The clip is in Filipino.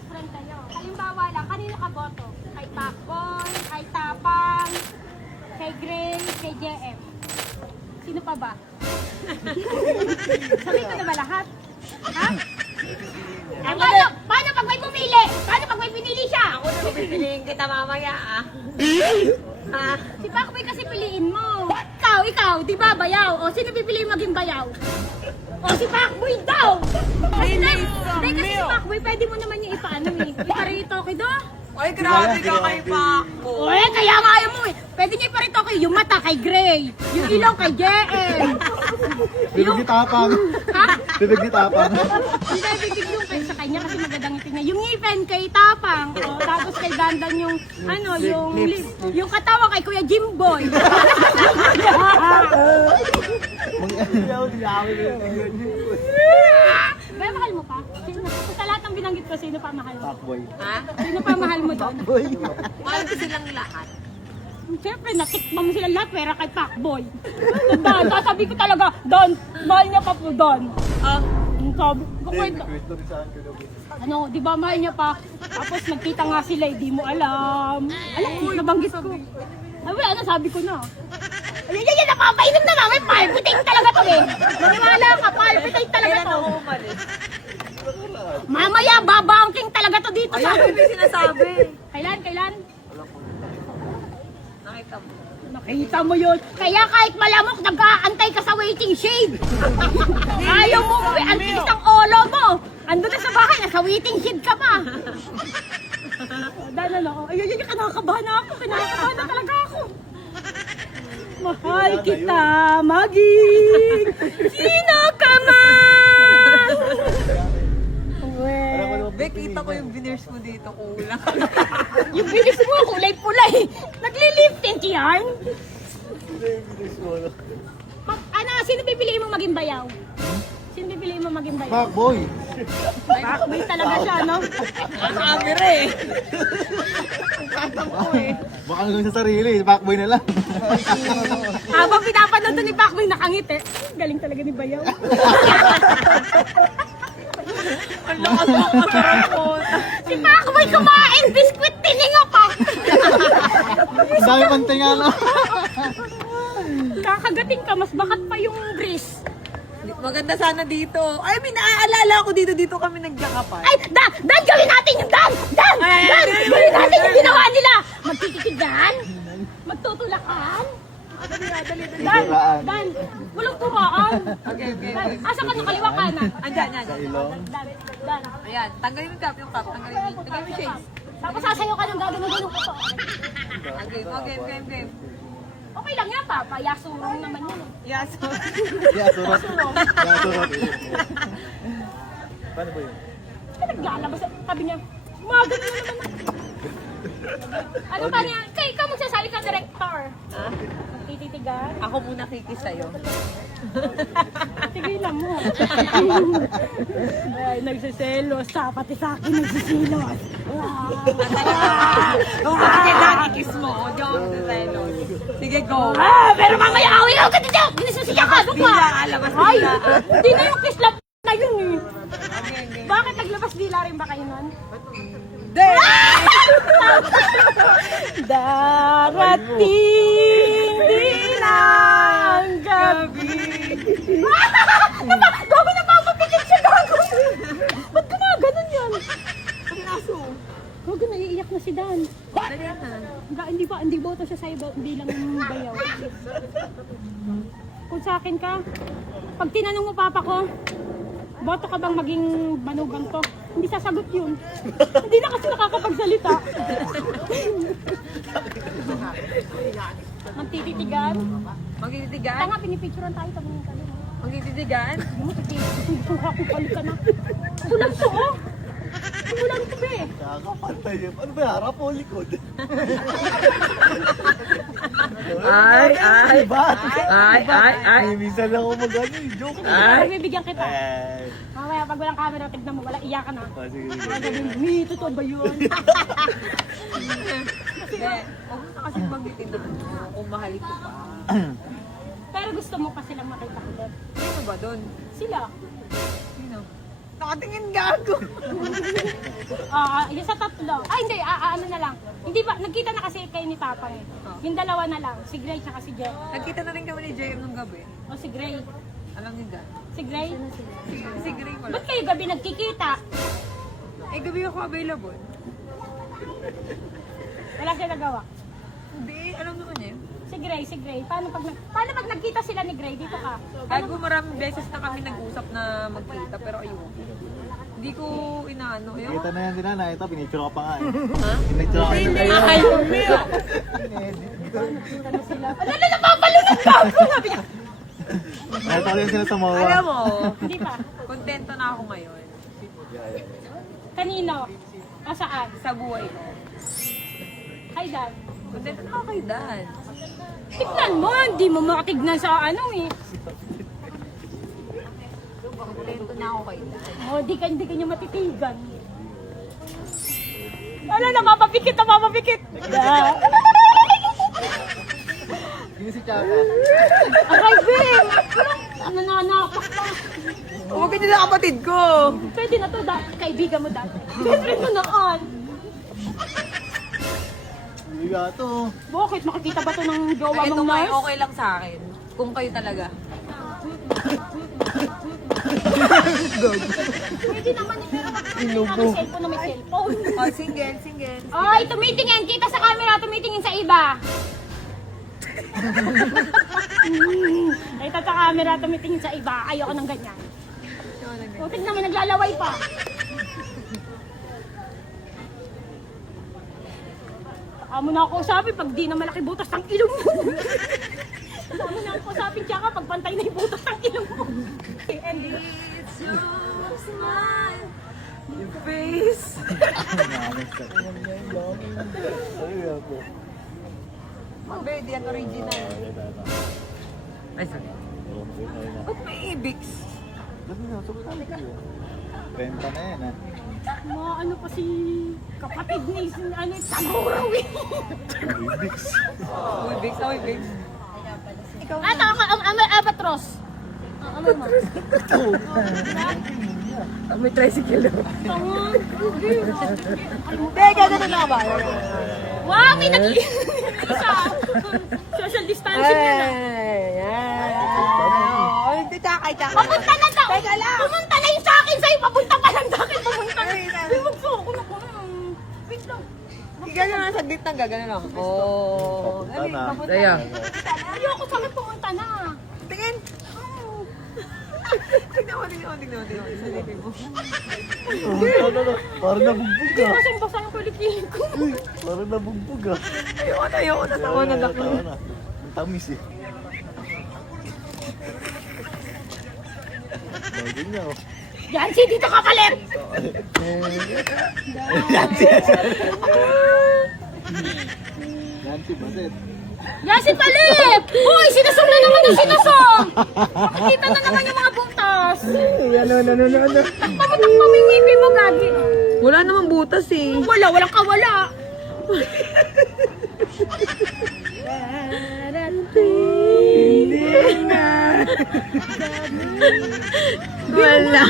best friend kayo. Halimbawa lang, kanino ka boto? Kay Pacboy, kay Tapang, kay Gray, kay JM. Sino pa ba? Sabi ko na ba lahat? Ha? Paano pag may pumili? Paano pag may pinili siya? Ako na pipiliin kita mamaya ah. Si Pacboy kasi piliin mo. Ikaw, di ba bayaw? O sino pipiliin maging bayaw? O si Pacboy daw! Hindi kasi si Pacboy, pwede mo naman yung ipaano eh. Iparito ko do? Ay, grabe ka kay Paco. O kaya nga ayaw mo eh. Pwede niya iparito ko yung mata kay Gray. Yung ilong kay JM. Bibig ni Tapang. Ha? Bibig ni Tapang. Hindi, bibig yung kay sa kanya kasi magandang ngipin niya. Yung ngipin kay Tapang. O, tapos kay Dandan yung, ano, yung katawa kay Kuya Jimboy. May mahal mo pa? Sa lahat ng binanggit ko, sino pa mahal mo? Pacboy. Ha? Sino pa mahal mo doon? Mahal ko silang lahat. Siyempre, natikman mo sila lahat, pera kay Pacboy. Don, sasabi ko talaga, Don, mahal niya pa po Don. Sabi ko, kwento. Ano, di ba mahal niya pa? Tapos nagkita nga sila, di mo alam. Alam mo, nabanggit ko. Ay, wala na, sabi ko na. Yan, napapainom na nga, may palpitate talaga to eh. Maniwala ka, palpitate talaga Kailan to. ako umalis? Mamaya, babangking talaga to dito sa... Ayun, may sinasabi. Kailan? Nakita mo. Nakita mo yun. Kaya kahit malamok, nag-aantay ka sa waiting shade. Ayaw mo, ang tiis ng olo mo. Ando na sa bahay, nasa waiting shade ka pa. Dahil ano, ayun, kinakabahan na ako. Kinakabahan na talaga ako. Mahal kita, maging sino ka man. Be, kita ko yung veneers mo dito, kulang. Yung bilis mo, kulay pula eh. Nagli-lifting yarn. Ano, sino pipiliin mo maging bayaw? Sino pipiliin mo maging bayaw? Pacboy. Pacboy talaga siya, no? Ang camera eh. Katang ko eh. Baka nagawin sa sarili. Pacboy na lang. Habang pinapanood to ni Pacboy, nakangiti. Galing talaga ni bayaw. Ang lakas mo katarapon. Si Pacboy kumain, biskwit tininga pa. Ang dami pang tinga na. Kakagating ka, mas bakat pa yung Gris. Maganda sana dito. Ay, may naaalala ko dito kami nagjakapan. Ay, Dan, gawin natin yung Dan! Dan! Gawin natin yung ginawa nila! Magtititigan? Magtutulakan? Dan, walang turaan. Okay. Asa ka ng kaliwa kanan? Andyan. Ilong. Dan. Ayan, tanggalin mo yung cap. Tanggalin mo yung shades. Tapos sasayo ka ng gagano-gano ko to. Game. Okay lang yan, papayasurong naman yun. Yes. Yasurot. Yasurot. Paano ba yun? Naglalabas, sabi niya, magano na naman. Ano pa niya? Kaya ikaw magsasabi ka, director. Ha? Tititigan? Ako muna kikis sa'yo. Sige lang mo. Ay, nagsiselos. Pati sa akin nagsiselos. Sige lang, ikis mo. Di ako magsaselos. Sige, go. Pero mamaya awin ako ka dito. Ginisasiya ka. Ano pa? Alabas Ay, nila. hindi na yung kislap na yun eh. Okay. Bakit naglabas dila rin ba kayo nun? Darating din ang gabi. Gago na papapikit siya, gago. Ba't ka na ganun yan? Gago, naiiyak na si Dan. Dali na. Hindi boto siya sa'yo, bilang bayaw. Kung sa akin ka, pag tinanong mo papa ko, boto ka bang maging banugang to? Hindi sasagot yun. Hindi na kasi nakakapagsalita. Magtititigan. Magtititigan? Tanga, pinipicturean tayo. Tabingin ka din. Magtititigan? Hindi mo, tititigan ko balik ka na. Kulang to, oh. Kulang to, be. Kakapantay yun. Ano ba? Harap o likod? Ay. Ay, minsan lang ako mag-ano eh. Joke. Bibigyan kita. Ay. Mamaya, pag walang camera, tignan mo, wala, iyakan na. Sige. Sabi, totoo ba yun? Hindi. Huwag mo kasi magtitinda kung mahal ko pa. Pero gusto mo pa silang makita ulit. Sino ba doon? Sila. Sino? Nakatingin gago. Yung sa tatlo. Hindi, ano na lang. Hindi ba, nagkita na kasi kayo ni Tapang eh. Yung dalawa na lang, si Gray tsaka si Jen. Nagkita na rin kami ni JM nung gabi. O si Gray. Alam niyo ga? Si Gray? Si Gray wala. Ba't kayo gabi nagkikita? Eh, gabi ako available. Wala siya nagawa. Hindi, alam naman niya. Si Gray. Paano pag nagkita sila ni Gray? Dito ka. Gago, maraming beses na kami nag-usap na magkita, pero ayun. Hindi ko inaano. Ayun. Kita na yan din na. Ito, pinicture ka pa nga eh. Ha? Pinicture ka Hindi, pa. ayaw mo. Ano na papalunod ka? Sabi niya. Ito yung sila sa MOA. Alam mo, Hindi pa. kontento na ako ngayon Kanino? O saan? sa buhay ko. Hi, Dan. Kontento na ako kay Dan. Tignan mo, hindi mo makatignan sa ano eh. Kontento na ako kay Dan. Oh, di ka niya matitigan. Ano, napapapikit. Da. Sino si Chaka? Aray, Ben! Nananapak pa. Huwag ka niya na kapatid ko. Pwede na to, kaibigan mo dati. Friend mo noon. Hindi ka to. Bakit? Makikita ba to ng jowa Ito mong may nurse? okay lang sa akin. Kung kayo talaga. Pwede naman eh, pero may cellphone na may cellphone. Oh, single. Ay, tumitingin. Kita sa camera, tumitingin sa iba. Kita sa camera, tumitingin sa iba. Ayoko ng ganyan. O, tignan mo, naglalaway pa. Saka mo na ako sabi pag di na malaki butas ng ilong mo. Saka mo na ako sabi, tsaka pag pantay na yung butas ng ilong mo. And It's your smile, your face. Ay, ako. Mabe, di ang original. Ay, sorry. Ba't may ibix? Dami na, so kami ko. Benta na yan ah. mga ano pa si kapatid ni ano, Taguraw eh. Ibix. Ibix, oh, ibix. Ito ako, ang albatros. Ang amoy mo. May tricycle daw. Tama. Teka, gano'n na ba? Wow, may isa. Social distancing na. Oh, hindi takay. Papunta na daw. Teka lang. Pumunta na yung sa akin sa'yo. Papunta pa lang sa akin. Pumunta na. Bimagso ako na ko. Wait lang. Gano'n na, saglit lang, gano'n lang. Oh. Papunta na. Papunta na. Ayoko sa akin pumunta na. Tingin. Tignan mo. Silipin mo. Parang nabugbog Hindi ah. basang-basa yung kulit-kilit ko. Uy, parang nabugbog ah. Ayoko na. Tawa na dako. Tawa na. Ang tamis eh. Bagay niya oh. Yancy, dito ka palit. Nancy Baset. Yancy, palit. Uy, sinasong na naman ang sinasong. Makikita na naman yung mga butas. Ano. Pamutak mo yung wifi mo, Gagi. Wala namang butas eh. Walang kawala. Wala.